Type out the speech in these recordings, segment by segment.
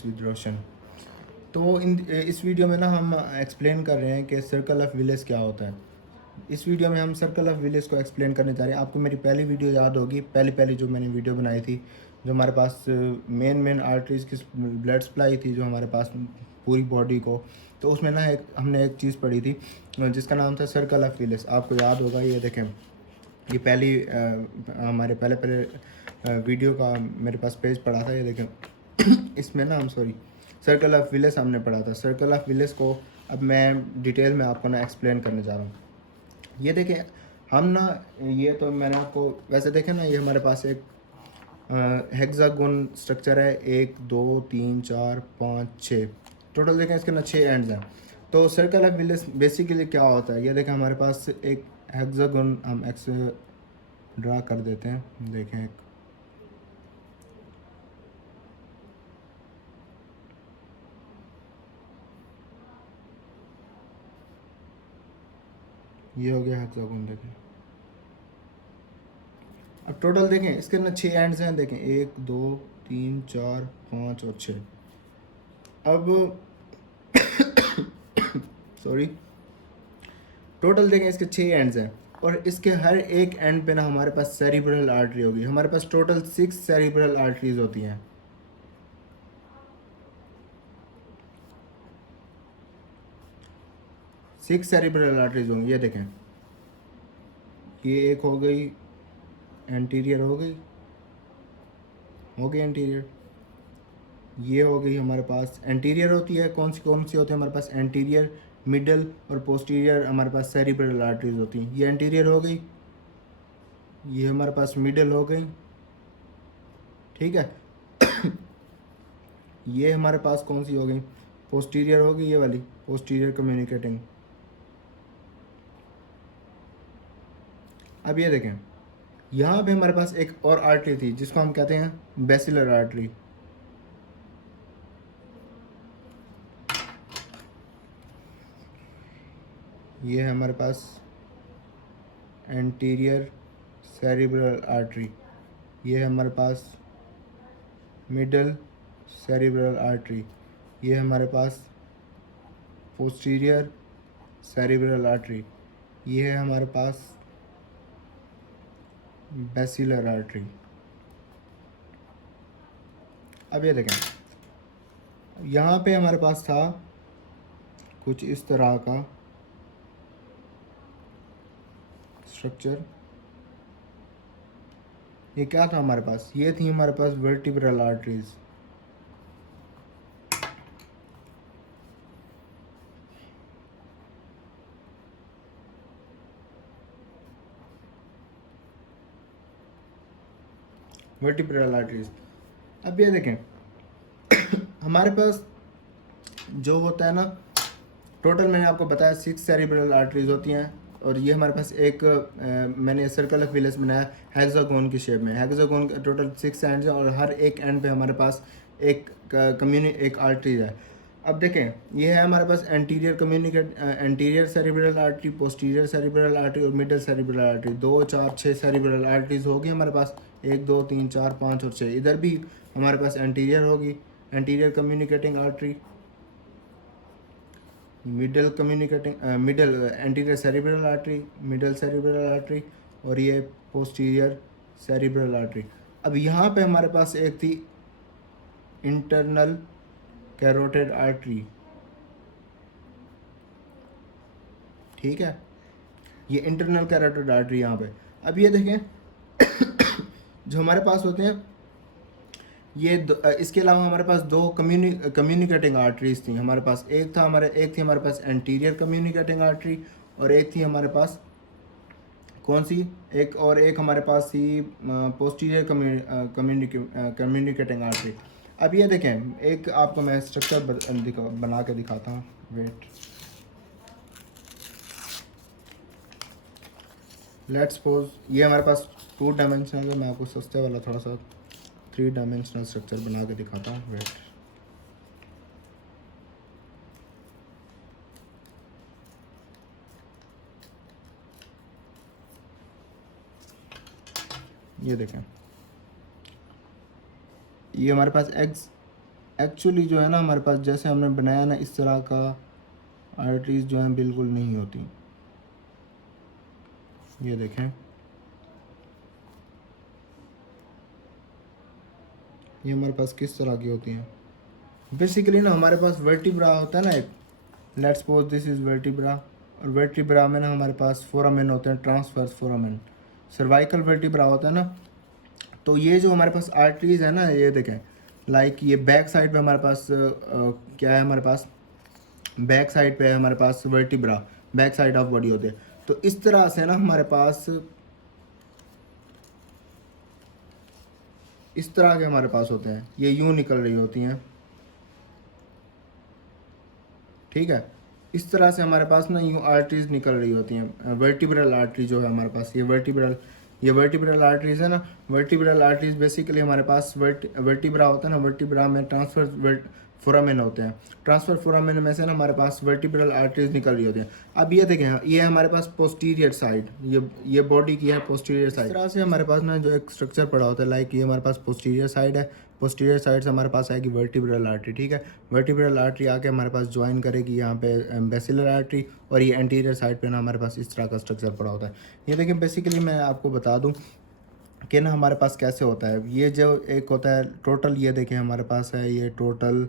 Physics with रोशन। तो इस video में ना हम एक्सप्लेन कर रहे हैं कि सर्कल ऑफ विलेज क्या होता है। इस वीडियो में हम सर्कल ऑफ विलेज को एक्सप्लेन करने जा रहे हैं। आपको मेरी पहली वीडियो याद होगी, पहली जो मैंने वीडियो बनाई थी, जो हमारे पास मेन आर्टरीज की ब्लड सप्लाई थी, जो हमारे पास पूरी बॉडी को, तो उसमें ना हमने एक चीज़ पढ़ी थी जिसका नाम था सर्कल ऑफ विलेज। आपको याद होगा, ये देखें, ये पहली हमारे पहले वीडियो का मेरे पास पेज पड़ा था, ये देखें। इसमें ना हम सर्कल ऑफ विलेज हमने पढ़ा था। सर्कल ऑफ विलेज को अब मैं डिटेल में आपको ना एक्सप्लेन करने जा रहा हूँ। ये देखें, हम ना, ये तो मैंने आपको वैसे देखें ना, ये हमारे पास एक हेक्सागोन स्ट्रक्चर है। 1 2 3 4 5 6 टोटल देखें, इसके ना 6 एंड्स हैं। तो सर्कल ऑफ विलेज बेसिकली क्या होता है, ये देखें, हमारे पास एक हेक्सागोन हम एक्स ड्रा कर देते हैं। देखें, ये हो गया हेक्सागोन। देखें, अब टोटल देखें, इसके अंदर 6 एंड्स हैं। देखें, 1 2 3 4 5 और 6। अब सॉरी, टोटल देखें, इसके 6 एंड्स हैं और इसके हर एक एंड पे ना हमारे पास सेरिब्रल आर्टरी होगी। हमारे पास टोटल 6 सेरिब्रल आर्टरीज होती हैं। 6 सेरिब्रल आर्टरीज होंगी। ये देखें, ये एक हो गई, एंटीरियर हो गई एंटीरियर। ये हो गई हमारे पास एंटीरियर होती है। कौन सी होती है हमारे पास? एंटीरियर, मिडल और पोस्टीरियर हमारे पास सेरिब्रल आर्टरीज होती हैं। ये एंटीरियर हो गई, ये हमारे पास मिडल हो गई, ठीक है। ये हमारे पास कौन सी हो गई? पोस्टीरियर हो गई, ये वाली पोस्टीरियर कम्युनिकेटिंग। अब ये देखें, यहाँ पे हमारे पास एक और आर्टरी थी जिसको हम कहते हैं बेसिलर आर्टरी। ये है हमारे पास एंटीरियर सेरिब्रल आर्टरी। ये है हमारे पास मिडल सेरिब्रल आर्टरी। ये है हमारे पास पोस्टीरियर सेरिब्रल आर्टरी। ये है हमारे पास बेसिलर आर्टरी। अब ये देखें, यहाँ पे हमारे पास था कुछ इस तरह का स्ट्रक्चर। ये क्या था हमारे पास? ये थी हमारे पास वर्टिब्रल आर्टरीज। Vertebral arteries. अब ये देखें, हमारे पास जो होता है ना, टोटल मैंने आपको बताया 6 सेरिब्रल आर्टरीज होती हैं। और ये हमारे पास एक मैंने सर्कल ऑफ विलेज बनाया हेक्सागोन की शेप में। हेक्सागोन का टोटल 6 एंड्स हैं और हर एक एंड पे हमारे पास एक आर्टरी है। अब देखें, ये है हमारे पास anterior cerebral artery, posterior cerebral artery और middle cerebral artery. 2 4 6 cerebral arteries होगी हमारे पास। 1 2 3 4 5 और 6। इधर भी हमारे पास एंटीरियर होगी, anterior communicating artery, middle anterior cerebral artery, middle cerebral artery और ये पोस्टीरियर सेरिब्रल आर्टरी। अब यहाँ पे हमारे पास एक थी इंटरनल कैरोटिड आर्टरी, ठीक है। ये इंटरनल कैरोटिड आर्टरी यहाँ पे। अब ये देखें, जो हमारे पास होते हैं ये इसके अलावा हमारे पास 2 कम्युनिकेटिंग आर्टरीज थी हमारे पास। एक थी हमारे पास एंटीरियर कम्युनिकेटिंग आर्टरी और एक थी हमारे पास कौन सी, एक हमारे पास थी पोस्टीरियर कम्युनिकेटिंग आर्टरी। अब ये देखें, एक आपको मैं स्ट्रक्चर बना के दिखाता हूँ। वेट, लेट्स सपोज ये हमारे पास 2 डायमेंशनल है। मैं आपको सस्ते वाला थोड़ा सा 3 डायमेंशनल स्ट्रक्चर बना के दिखाता हूँ। वेट, ये देखें, ये हमारे पास एक्चुअली जो है ना हमारे पास जैसे हमने बनाया ना इस तरह का आर्टरीज जो हैं बिल्कुल नहीं होती। ये देखें, ये हमारे पास किस तरह की होती हैं। बेसिकली ना हमारे पास वर्टिब्रा होता है ना एक, let's suppose this is vertebra, और वर्टिब्रा में ना हमारे पास फोरामेन होते हैं, ट्रांसवर्स फोरामेन। सर्वाइकल वर्टिब्रा होता है ना, तो ये जो हमारे पास आर्टरीज है ना, ये देखें लाइक ये बैक साइड पे हमारे पास क्या है, हमारे पास बैक साइड पे है हमारे पास vertebra, back side of body होते हैं। तो इस तरह से ना हमारे पास इस तरह के हमारे पास होते हैं, ये यूं निकल रही होती हैं, ठीक है। इस तरह से हमारे पास ना यूँ आर्टरीज निकल रही होती हैं, वर्टिब्रल आर्टरी जो है हमारे पास, ये वर्टिब्रल आर्टरीज है ना। वर्टिब्रल आर्टरीज बेसिकली हमारे पास वर्टिब्रा होता है ना, वर्टिब्रा में ट्रांसफर फोरामेन होते हैं, ट्रांसफर फोरामेन में से ना हमारे पास वर्टिब्रल आर्टरीज निकल रही होती हैं। अब ये देखें, ये हमारे पास पोस्टीरियर साइड, ये बॉडी की है पोस्टीरियर साइड। इस तरह से हमारे पास ना जो एक स्ट्रक्चर पड़ा होता है, लाइक ये हमारे पास पोस्टीरियर साइड है, पोस्टीरियर साइड से हमारे पास आएगी वर्टिब्रल आर्टरी, ठीक है। वर्टिब्रल आर्टरी आके हमारे पास ज्वाइन करेगी यहाँ पे बेसिलर आर्टरी, और ये एंटीरियर साइड पे ना हमारे पास इस तरह का स्ट्रक्चर पड़ा होता है। ये देखिए, बेसिकली मैं आपको बता दूँ कि ना हमारे पास कैसे होता है। ये जो एक होता है टोटल, ये देखें हमारे पास है ये टोटल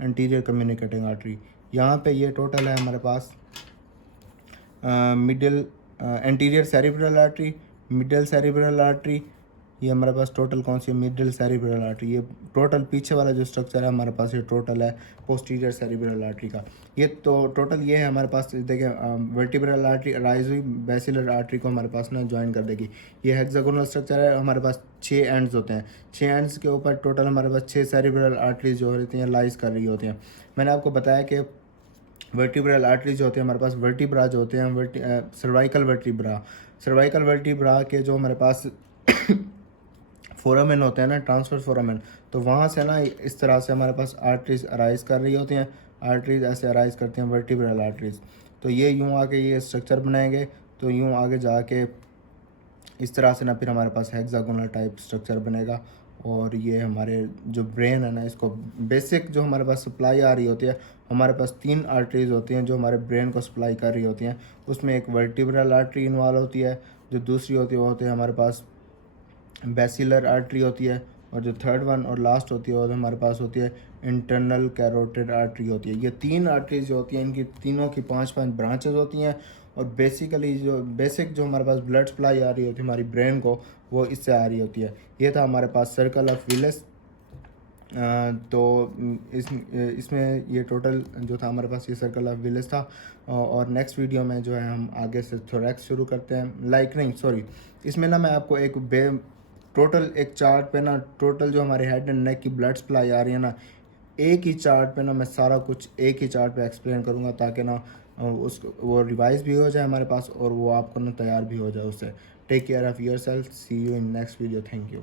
एंटीरियर कम्युनिकेटिंग आर्टरी, यहाँ पे ये टोटल है हमारे पास middle anterior cerebral artery, middle cerebral artery, ये हमारे पास टोटल कौन सी है, मिडिल सेरिब्रल आर्टरी। ये टोटल पीछे वाला जो स्ट्रक्चर है हमारे पास, ये टोटल है पोस्टीरियर सेरिब्रल आर्टरी का। ये तो टोटल ये है हमारे पास, देखें वर्टिब्रल आर्टरी राइज हुई, बेसिलर आर्टरी को हमारे पास ना ज्वाइन कर देगी। ये हेक्सागोनल स्ट्रक्चर है, हमारे पास 6 एंड्स होते हैं, 6 एंड्स के ऊपर टोटल हमारे पास 6 सेरिब्रल आर्टरीज जो होती हैं लाइज कर रही होती हैं। मैंने आपको बताया कि वर्टिब्रल आर्टरीज जो होते हैं हमारे पास, वर्टिब्रा जो होते हैं, सर्वाइकल वर्टिब्रा के जो हमारे पास फोरामेन होते हैं ना, ट्रांसफर फोरामेन, तो वहाँ से ना इस तरह से हमारे पास आर्टरीज अराइज कर रही होती हैं, आर्टरीज ऐसे अराइज करती हैं वर्टिब्रल आर्टरीज। तो ये यूँ आके ये स्ट्रक्चर बनाएंगे, तो यूँ आगे जाके इस तरह से ना फिर हमारे पास हेक्सागोनल टाइप स्ट्रक्चर बनेगा। और ये हमारे जो ब्रेन है ना, इसको बेसिक जो हमारे पास सप्लाई आ रही होती है, हमारे पास 3 आर्टरीज होती हैं जो हमारे ब्रेन को सप्लाई कर रही होती हैं। उसमें एक वर्टिब्रल आर्टरी इन्वॉल्व होती है, जो दूसरी होती है वो होती है हमारे पास बेसिलर आर्टरी होती है, और जो थर्ड वन और लास्ट होती है वो हमारे पास होती है इंटरनल कैरोटिड आर्टरी होती है। ये 3 आर्टरीज जो होती हैं, इनकी तीनों की 5-5 ब्रांचेस होती हैं, और बेसिकली जो बेसिक जो हमारे पास ब्लड सप्लाई आ रही होती है हमारी ब्रेन को, वो इससे आ रही होती है। ये था हमारे पास सर्कल ऑफ विलिस। तो इसमें ये टोटल जो था हमारे पास, ये सर्कल ऑफ विलिस था। और नेक्स्ट वीडियो में जो है हम आगे से थोरैक्स शुरू करते हैं, लाइक नहीं सॉरी, इसमें ना मैं आपको एक टोटल एक चार्ट पे ना टोटल जो हमारे हेड एंड नेक की ब्लड सप्लाई आ रही है ना, एक ही चार्ट पे ना मैं सारा कुछ एक ही चार्ट पे एक्सप्लेन करूँगा, ताकि ना उस वो रिवाइज भी हो जाए हमारे पास, और वो आपको ना तैयार भी हो जाए उससे। Take care of your self, see you in next video, thank you.